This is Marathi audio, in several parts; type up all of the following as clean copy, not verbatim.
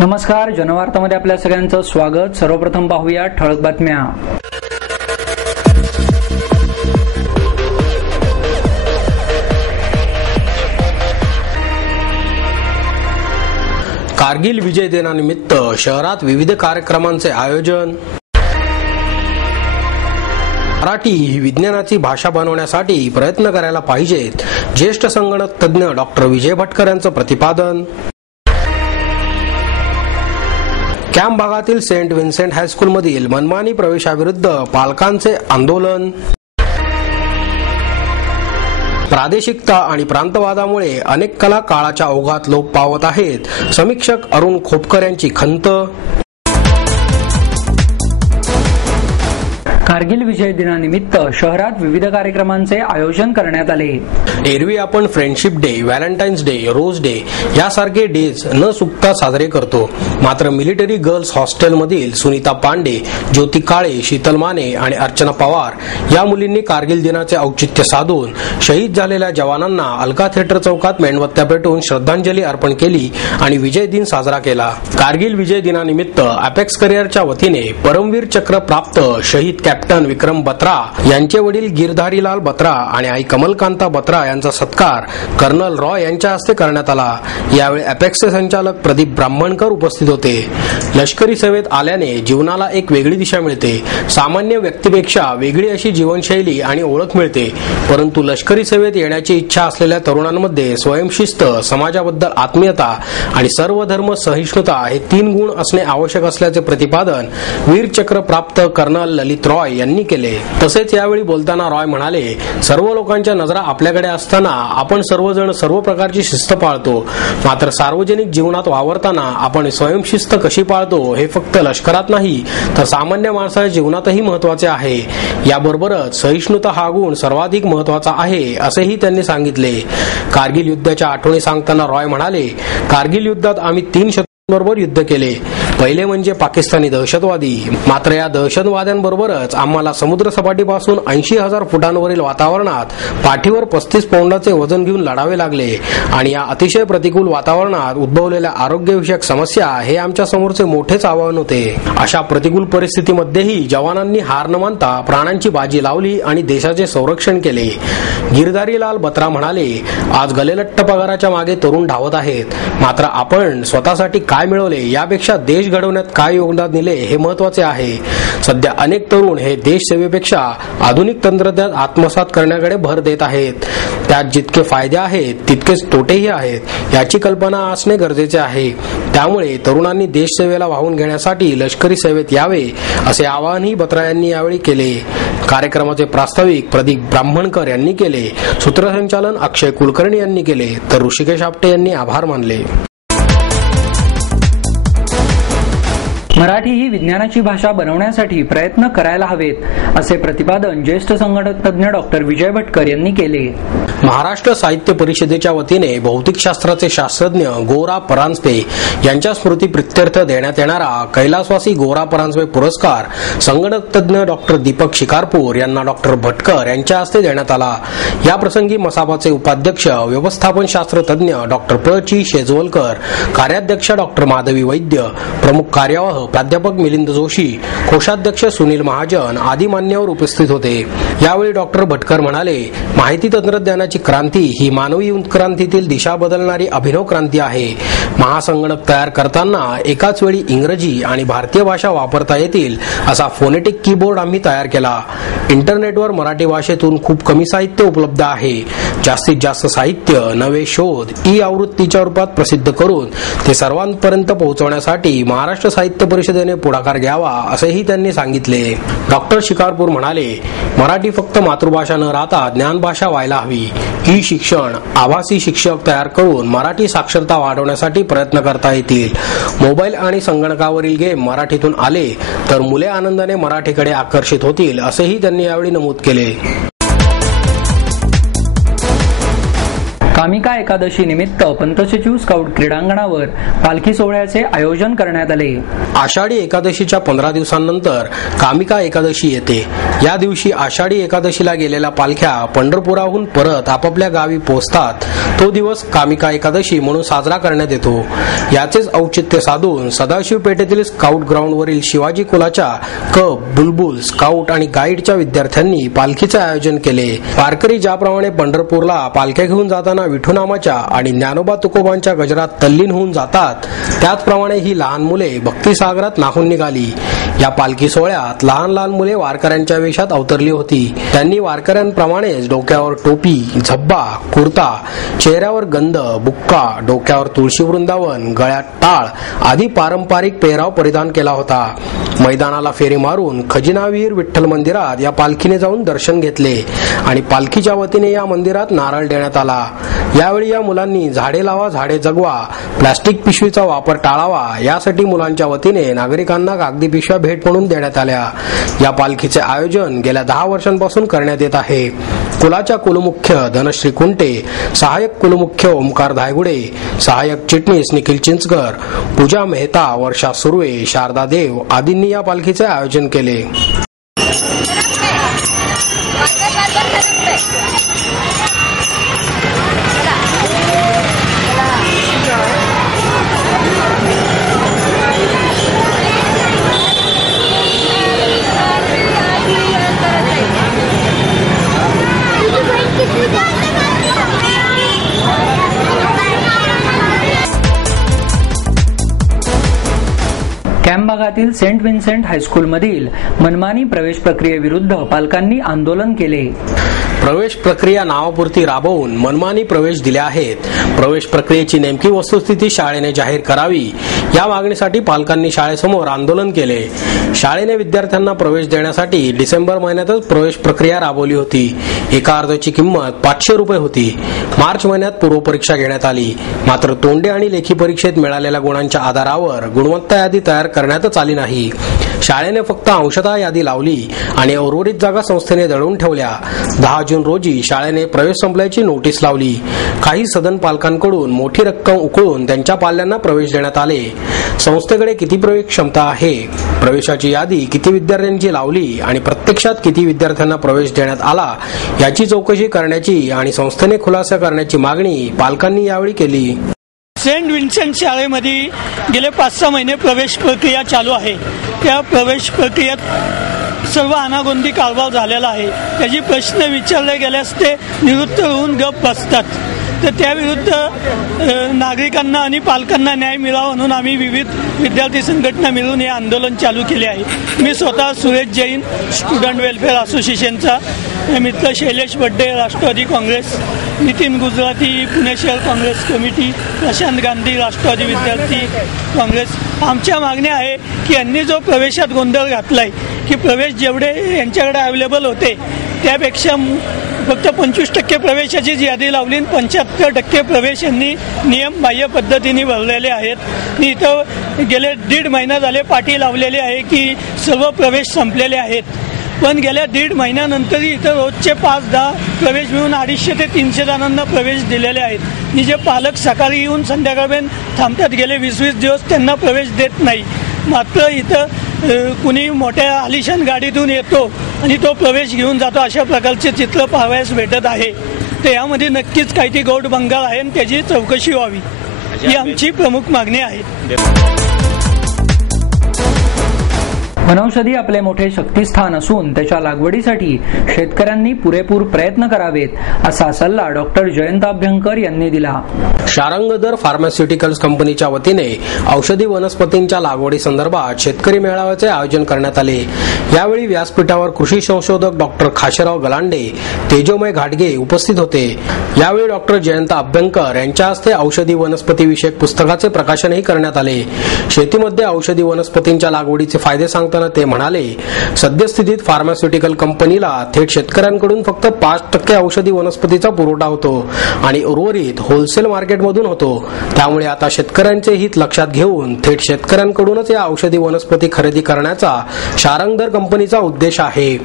नमस्कार, जनवार्तामध्ये आपल्या सगळ्यांचं स्वागत। सर्वप्रथम पाहूया ठळक बातम्या। कारगिल विजय दिनानिमित्त शहरात विविध कार्यक्रमांचे आयोजन। मराठी ही विज्ञानाची भाषा बनवण्यासाठी प्रयत्न करायला पाहिजेत, ज्येष्ठ संगणक तज्ञ डॉक्टर विजय भटकर यांचं प्रतिपादन। कॅम्प भागातील सेंट विन्सेंट हायस्कूलमधील मनमानी प्रवेशाविरुद्ध पालकांचे आंदोलन। प्रादेशिकता आणि प्रांतवादामुळे अनेक कला काळाच्या ओघात लोप पावत आहेत, समीक्षक अरुण खोपकर यांची खंत। कारगिल विजय दिनानिमित्त शहरात विविध कार्यक्रमांचे आयोजन करण्यात आले। एरवी आपण friendship day, Valentine's day, rose day यासारखे डेज न चुकता साजरे करतो। मात्र मिलिटरी गर्ल्स हॉस्टेलमधील सुनीता पांडे, ज्योती काळे, शीतल माने आणि अर्चना पवार या मुलींनी कारगिल दिनाचे औचित्य साधून शहीद झालेल्या जवानांना अलका थिएटर चौकात मेणबत्त्या पेटवून श्रद्धांजली अर्पण केली आणि विजय दिन साजरा केला। कारगिल विजय दिनानिमित्त अपेक्स करिअरच्या वतीने परमवीर चक्र प्राप्त शहीद कॅप्टन विक्रम बत्रा यांचे वडील गिरधारीलाल बत्रा आणि आई कमलकांता बत्रा यांचा सत्कार कर्नल रॉय यांच्या हस्ते करण्यात आला। यावेळी अपेक्सचे संचालक प्रदीप ब्राह्मणकर उपस्थित होते। लष्करी सेवेत आल्याने जीवनाला एक वेगळी दिशा मिळते, सामान्य व्यक्तीपेक्षा वेगळी अशी जीवनशैली आणि ओळख मिळते। परंतु लष्करी सेवेत येण्याची इच्छा असलेल्या तरुणांमध्ये स्वयंशिस्त, समाजाबद्दल आत्मीयता आणि सर्व धर्म सहिष्णुता हे 3 गुण असणे आवश्यक असल्याचे प्रतिपादन वीरचक्र प्राप्त कर्नल ललित रॉय यांनी केले। तसेच यावेळी बोलताना रॉय म्हणाले, सर्व लोकांच्या नजरा आपल्याकडे असताना आपण सर्वजण सर्व प्रकारची शिस्त पाळतो, मात्र सार्वजनिक जीवनात वावरताना आपण स्वयंशिस्त कशी पाळतो हे फक्त लष्करात नाही तर सामान्य माणसाच्या जीवनातही महत्त्वाचे आहे। याबरोबरच सहिष्णुता हा गुण सर्वाधिक महत्त्वाचा आहे असेही त्यांनी सांगितले। कारगिल युद्धाच्या आठवणी सांगताना रॉय म्हणाले, कारगिल युद्धात आम्ही 3 बरोबर युद्ध केले। पहिले म्हणजे पाकिस्तानी दहशतवादी, मात्र या दहशतवाद्यांबरोबरच आम्हाला समुद्र सपाटीपासून 80,000 फुटांवरील वातावरणात पाठीवर 35 पौंडाचे वजन घेऊन लढावे लागले आणि या अतिशय प्रतिकूल वातावरणात उद्भवलेल्या आरोग्यविषयक समस्या हे आमच्या समोरचे मोठेच आव्हान होते। अशा प्रतिकूल परिस्थितीमध्येही जवानांनी हार न मानता प्राणांची बाजी लावली आणि देशाचे संरक्षण केले। गिरधारीलाल बत्रा म्हणाले, आज गलेलट्ट पगाराच्या मागे तरुण धावत आहेत, मात्र आपण स्वतःसाठी काय मिळवले यापेक्षा देश घडवण्यात काय योगदान दिले हे महत्त्वाचे आहे। सध्या अनेक तरुण हे देश सेवेपेक्षा आधुनिक तंत्रज्ञान आत्मसात करण्याकडे भर देत आहेत। त्यात जितके फायदे आहेत तितकेच तोटेही आहेत याची कल्पना असणे गरजेचे आहे। त्यामुळे तरुणांनी देश सेवेला वाहून घेण्यासाठी लष्करी सेवेत यावे असे आवाहनही बत्रा यांनी यावेळी केले। कार्यक्रमाचे प्रास्ताविक प्रदीप ब्राह्मणकर यांनी केले, सूत्रसंचालन अक्षय कुलकर्णी यांनी केले, तर ऋषिकेश आपटे यांनी आभार मानले। मराठी ही विज्ञानाची भाषा बनवण्यासाठी प्रयत्न करायला हवेत असे प्रतिपादन ज्येष्ठ संगणक तज्ञ डॉक्टर विजय भटकर यांनी केले। महाराष्ट्र साहित्य परिषदेच्या वतीने भौतिकशास्त्राचे शास्त्रज्ञ गोरा परांजपे यांच्या स्मृती प्रित्यर्थ देण्यात येणारा कैलासवासी गोरा परांजपे पुरस्कार संगणक तज्ञ डॉक्टर दीपक शिकारपूर यांना डॉक्टर भटकर यांच्या हस्ते देण्यात आला। या प्रसंगी मसापाचे उपाध्यक्ष व्यवस्थापन शास्त्र तज्ञ डॉक्टर प्र.ची शेजवलकर, कार्याध्यक्ष डॉक्टर माधवी वैद्य, प्रमुख कार्यवाह प्राध्यापक मिलिंद जोशी, कोषाध्यक्ष सुनील महाजन आदी मान्यवर उपस्थित होते। यावेळी डॉक्टर भटकर म्हणाले, माहिती तंत्रज्ञानाची क्रांती ही मानवी उत्क्रांतीतील दिशा बदलणारी अभिनव क्रांती आहे। महासंगणक तयार करताना एकाच वेळी इंग्रजी आणि भारतीय भाषा वापरता येतील असा फोनेटिक कीबोर्ड आम्ही तयार केला। इंटरनेटवर मराठी भाषेतून खूप कमी साहित्य उपलब्ध आहे। जास्तीत जास्त साहित्य, नवे शोध ई आवृत्तीच्या रूपात प्रसिद्ध करून ते सर्वांपर्यंत पोहोचवण्यासाठी महाराष्ट्र साहित्य परिषदेने पुढाकार घ्यावा असेही त्यांनी सांगितले। डॉक्टर शिकारपूर म्हणाले, मराठी फक्त मातृभाषा न राहता ज्ञानभाषा व्हायला हवी। ई शिक्षण, आभासी शिक्षक तयार करून मराठी साक्षरता वाढवण्यासाठी प्रयत्न करता येतील। मोबाईल आणि संगणकावरील गेम मराठीतून आले तर मुले आनंदाने मराठीकडे आकर्षित होतील असेही त्यांनी यावेळी नमूद केले। कामिका एकादशी निमित्त पंतसचिव स्काउट क्रीडांगणावर पालखी सोहळ्याचे आयोजन करण्यात आले. आषाढी एकादशीच्या 15 दिवसांनंतर कामिका एकादशी येते. या दिवशी आषाढी एकादशीला गेलेल्या पालख्या पंढरपुराहून परत आपापल्या गावी पोहोचतात. तो दिवस कामिका एकादशी म्हणून साजरा करण्यात येतो. याचेच औचित्य साधून सदाशिव पेठेतील स्काउट ग्राउंडवरील शिवाजी कुलाच्या कप, बुलबुल, स्काउट आणि गाईडच्या विद्यार्थ्यांनी पालखीचे आयोजन केले. वारकरी ज्याप्रमाणे पंढरपूरला पालख्या घेऊन जाताना विठुनामाच्या आणि ज्ञानोबा तुकोबांच्या गजरात तल्लीन होऊन जातात, त्याचप्रमाणे ही लहान मुले भक्तिसागरात नाहून निघाली. या पालखी सोहळ्यात लहान लहान मुले वारकऱ्यांच्या वेशात अवतरली होती. त्यांनी वारकऱ्यांप्रमाणेच डोक्यावर टोपी, झब्बा, कुर्ता, चेहऱ्यावर गंध, बुक्का, डोक्यावर तुळशी वृंदावन, गळ्यात टाळ आदी पारंपरिक पेहराव परिधान केला होता. मैदानाला फेरी मारून खजिनावीर विठ्ठल मंदिरात या पालखीने जाऊन दर्शन घेतले आणि पालखीच्या वतीने या मंदिरात नारळ देण्यात आला. यावेळी या मुलांनी झाडे लावा, झाडे जगवा, प्लास्टिक पिशवीचा वापर टाळावा यासाठी मुलांच्या वतीने नागरिकांना कागदी पिशव्या भेट म्हणून देण्यात आल्या. या पालखीचे आयोजन गेल्या 10 वर्षांपासून करण्यात येत आहे. कुलाच्या कुलमुख्य धनश्री कुंटे, सहाय्यक कुलमुख्य ओमकार धायगुडे, सहाय्यक चिटणीस निखिल चिंचकर, पूजा मेहता, वर्षा सुर्वे, शारदा देव आदींनी या पालखीचे आयोजन केले. कॅम्प भागातील सेंट विन्सेंट हायस्कूलमधील मनमानी प्रवेश प्रक्रियेविरुद्ध पालकांनी आंदोलन केले. प्रवेश प्रक्रिया नावापुरती राबवून मनमानी प्रवेश दिले आहेत. प्रवेश प्रक्रियेची नेमकी वस्तुस्थिती शाळेने जाहीर करावी या मागणीसाठी पालकांनी शाळेसमोर आंदोलन केले. शाळेने विद्यार्थ्यांना प्रवेश देण्यासाठी डिसेंबर महिन्यातच प्रवेश प्रक्रिया राबवली होती. एका अर्जाची किंमत 500 रुपये होती. मार्च महिन्यात पूर्वपरीक्षा घेण्यात आली. मात्र तोंडी आणि लेखी परीक्षेत मिळालेल्या गुणांच्या आधारावर गुणवत्ता यादी तयार करण्यातच आली नाही. शाळेने फक्त अंशतः यादी लावली आणि उर्वरित जागा संस्थेने दळून ठेवल्या. 10 जून रोजी शाळेने प्रवेश संपल्याची नोटीस लावली. काही सदन पालकांकडून मोठी रक्कम उकळून त्यांच्या पाल्यांना प्रवेश देण्यात आले. संस्थेकडे किती प्रवेश क्षमता आहे, प्रवेशाची यादी किती विद्यार्थ्यांची लावली आणि प्रत्यक्षात किती विद्यार्थ्यांना प्रवेश देण्यात आला याची चौकशी करण्याची आणि संस्थेने खुलासा करण्याची मागणी पालकांनी यावेळी केली. सेंट विन्सेंट शाळेमध्ये गेले 5-6 महिने प्रवेश प्रक्रिया चालू आहे. त्या प्रवेश प्रक्रियेत सर्व अनागोंदी कारभार झालेला आहे. त्याची प्रश्न विचारले गेल्यास ते निवृत्त होऊन गप बसतात. तर त्याविरुद्ध नागरिकांना आणि पालकांना न्याय मिळावा म्हणून आम्ही विविध विद्यार्थी संघटना मिळून हे आंदोलन चालू केले आहे. मी स्वतः सुरेश जैन स्टुडंट वेलफेअर असोसिएशनचा मित्र, शैलेश बड्डे राष्ट्रवादी काँग्रेस, नितीन गुजराती पुणे शहर काँग्रेस कमिटी, प्रशांत गांधी राष्ट्रवादी विद्यार्थी काँग्रेस. आमच्या मागण्या आहे की यांनी जो प्रवेशात गोंधळ घातलाय की प्रवेश जेवढे यांच्याकडे अवेलेबल होते त्यापेक्षा फक्त 25% प्रवेशाची यादी लावली आणि 75% प्रवेश यांनी नियमबाह्य पद्धतीने भरलेले आहेत. मी इथं गेले 1.5 महिना झाले पाठी लावलेली आहे की सर्व प्रवेश संपलेले आहेत. पण गेल्या 1.5 महिन्यानंतरही इथं रोजचे 5-10 प्रवेश मिळून 250 ते 300 जणांना प्रवेश दिलेले आहेत. आणि जे पालक सकाळी येऊन संध्याकाळपर्यंत थांबतात गेले 20-20 दिवस त्यांना प्रवेश देत नाही. मात्र इथं कुणी मोठ्या आलिशान गाडीतून येतो आणि तो प्रवेश घेऊन जातो, अशा प्रकारचे चित्र पाहावयास भेटत आहे. तर यामध्ये नक्कीच काही गोड बंगाल आहे आणि त्याची चौकशी व्हावी ही आमची प्रमुख मागणी आहे. वनौषधी आपले मोठे शक्तिस्थान असून त्याच्या लागवडीसाठी शेतकऱ्यांनी पुरेपूर प्रयत्न करावेत, असा सल्ला डॉक्टर जयंत अभ्यंकर यांनी दिला. शारंगधर फार्मास्युटिकल्स कंपनीच्या वतीने औषधी वनस्पतींच्या लागवडी संदर्भात शेतकरी मेळाव्याचे आयोजन करण्यात आले. यावेळी व्यासपीठावर कृषी संशोधक डॉक्टर खाशेराव गलांडे, तेजोमय घाटगे उपस्थित होते. यावेळी डॉक्टर जयंत अभ्यंकर यांच्या हस्ते औषधी वनस्पती विषयक पुस्तकाचे प्रकाशनही करण्यात आले. शेतीमध्ये औषधी वनस्पतींच्या लागवडीचे फायदे सांगताना बोलताना ते म्हणाले, सद्यस्थितीत फार्मास्युटिकल कंपनीला थेट शेतकऱ्यांकडून फक्त 5% औषधी वनस्पतीचा पुरवठा होतो आणि उर्वरित होलसेल मार्केटमधून होतो. त्यामुळे आता शेतकऱ्यांचे हित लक्षात घेऊन थेट शेतकऱ्यांकडूनच या औषधी वनस्पती खरेदी करण्याचा शारंगधर कंपनीचा उद्देश आहे.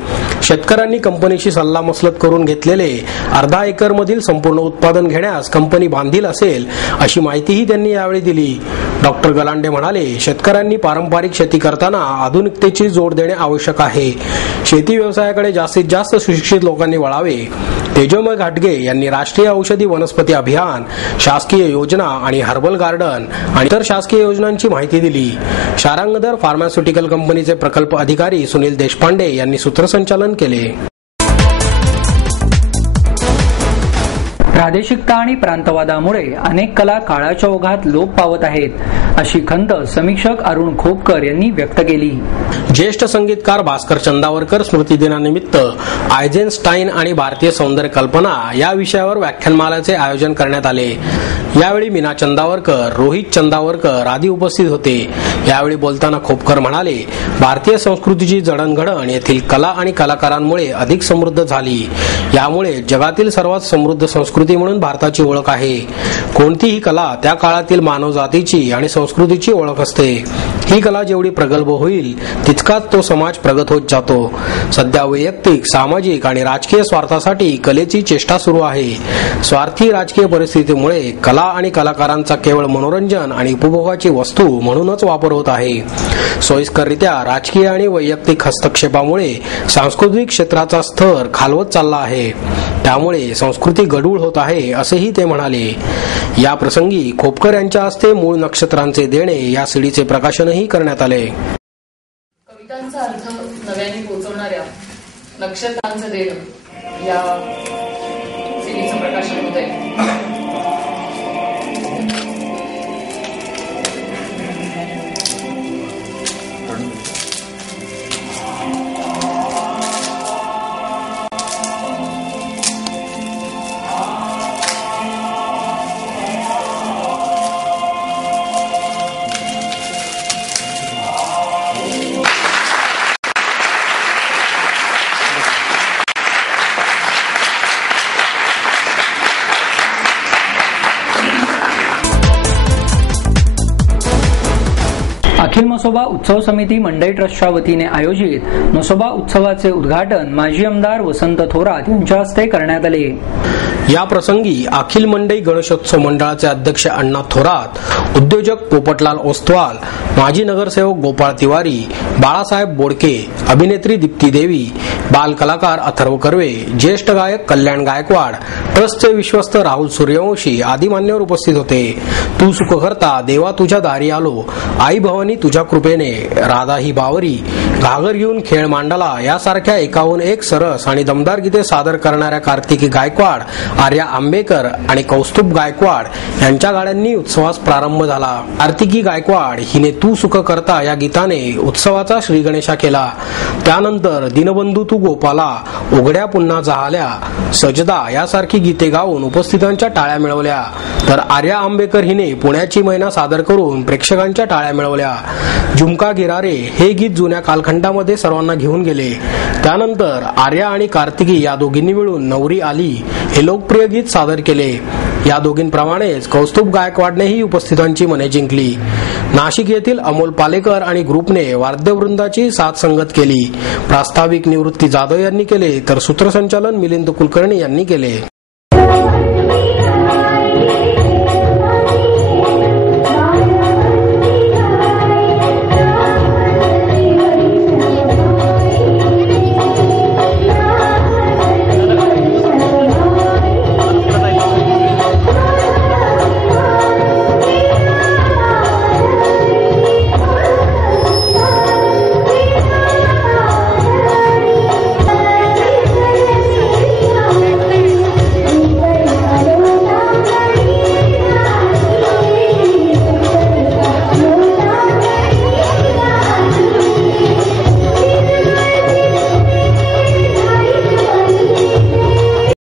शेतकऱ्यांनी कंपनीशी सल्लामसलत करून घेतलेले 1/2 एकर मधील संपूर्ण उत्पादन घेण्यास कंपनी बांधील असेल, अशी माहितीही त्यांनी यावेळी दिली. डॉक्टर गलांडे म्हणाले, शेतकऱ्यांनी पारंपरिक शेती करताना आधुनिकतेची जोड देणे आवश्यक आहे. शेती व्यवसायाकडे जास्तीत जास्त सुशिक्षित लोकांनी वळावे. तेजोमय घाटगे यांनी राष्ट्रीय औषधी वनस्पती अभियान, शासकीय योजना आणि हर्बल गार्डन आणि इतर शासकीय योजनांची माहिती दिली. शारंगधर फार्मास्युटिकल कंपनीचे प्रकल्प अधिकारी सुनील देशपांडे यांनी सूत्रसंचालन केले. प्रादेशिकता आणि प्रांतवादामुळे अनेक कला काळाच्या ओघात लोप पावत आहेत, अशी खंत समीक्षक अरुण खोपकर यांनी व्यक्त केली. ज्येष्ठ संगीतकार भास्कर चंदावरकर स्मृती दिनानिमित्त आयझेनस्टाईन आणि भारतीय सौंदर्य कल्पना या विषयावर व्याख्यानमालेचे आयोजन करण्यात आले. यावेळी मीना चंदावरकर, रोहित चंदावरकर आदी उपस्थित होते. यावेळी बोलताना खोपकर म्हणाले, भारतीय संस्कृतीची जडणघडण येथील कला आणि कलाकारांमुळे अधिक समृद्ध झाली. यामुळे जगातील सर्वात समृद्ध संस्कृती म्हणून भारताची ओळख आहे. कोणतीही कला त्या काळातील मानवजातीची आणि संस्कृतीची ओळख असते. ही कला जेवढी प्रगल्भ होईल तितकाच तो समाज प्रगत होत जातो. सध्या वैयक्तिक, सामाजिक आणि राजकीय स्वार्थासाठी कलेची चेष्टा सुरू आहे. स्वार्थी राजकीय परिस्थितीमुळे कला आणि कलाकारांचा केवळ मनोरंजन आणि उपभोगाची वस्तू म्हणूनच वापर होत आहे. सोयीस्कररित्या राजकीय आणि वैयक्तिक हस्तक्षेपामुळे सांस्कृतिक क्षेत्राचा स्तर खालवत चालला आहे. त्यामुळे संस्कृती गढूळ होत आहे, असेही ते म्हणाले. या प्रसंगी खोपकर यांच्या हस्ते मूळ नक्षत्रांचे देणे या सीडीचे प्रकाशनही करण्यात आले. कवितांचा अर्थ नव्याने पोहोचवणाऱ्या नक्षत्रांचं देणं या सीडीचं प्रकाशन होत आहे. अखिल मसोबा उत्सव समिती मंडई ट्रस्टच्या वतीने आयोजित मसोबा उत्सवाचे उद्घाटन माजी आमदार वसंत थोरात यांच्या हस्ते करण्यात आले. या प्रसंगी अखिल मंडई गणेशोत्सव मंडळाचे अध्यक्ष अण्णा थोरात, उद्योजक पोपटलाल ओस्तवाल, माजी नगरसेवक गोपाळ तिवारी, बाळासाहेब बोडके, अभिनेत्री दीप्ती देवी, बाल कलाकार अथर्व कर्वे, ज्येष्ठ गायक कल्याण गायकवाड, ट्रस्टचे विश्वस्त राहुल सूर्यवंशी आदी मान्यवर उपस्थित होते. तू सुख करता देवा तुझ्या दारी आलो, आई भवानी तुझ्या कृपेने, राधा ही बावरी, घागर घेऊन खेळ मांडला यासारख्या 51 सरस आणि दमदार गीते सादर करणाऱ्या कार्तिकी गायकवाड, आर्या आंबेकर आणि कौस्तुभ गायकवाड यांच्या गाड्यांनी उत्सवास प्रारंभ झाला. कार्तिकी गायकवाड हिने तू सुख करता या गीताने उत्सवाचा श्रीगणेशा केला. त्यानंतर दिनबंधू तू गोपाला, उघड्या पुन्हा जाहल्या, सजदा यासारखी गीते गाऊन उपस्थितांच्या टाळ्या मिळवल्या. तर आर्या आंबेकर हिने पुण्याची मैना सादर करून प्रेक्षकांच्या टाळ्या मिळवल्या. झुमका गिरारे हे गीत जुन्या कालखंडामध्ये सर्वांना घेऊन गेले. त्यानंतर आर्या आणि कार्तिकी या दोघींनी मिळून नवरी आली हे लोकप्रिय गीत सादर केले. या दोघींप्रमाणेच कौस्तुभ गायकवाडनेही उपस्थितांची मने जिंकली. नाशिक येथील अमोल पालेकर आणि ग्रुपने वाद्यवृंदाची साथ संगत केली. प्रास्ताविक निवृत्ती जाधव यांनी केले, तर सूत्रसंचालन मिलिंद कुलकर्णी यांनी केले.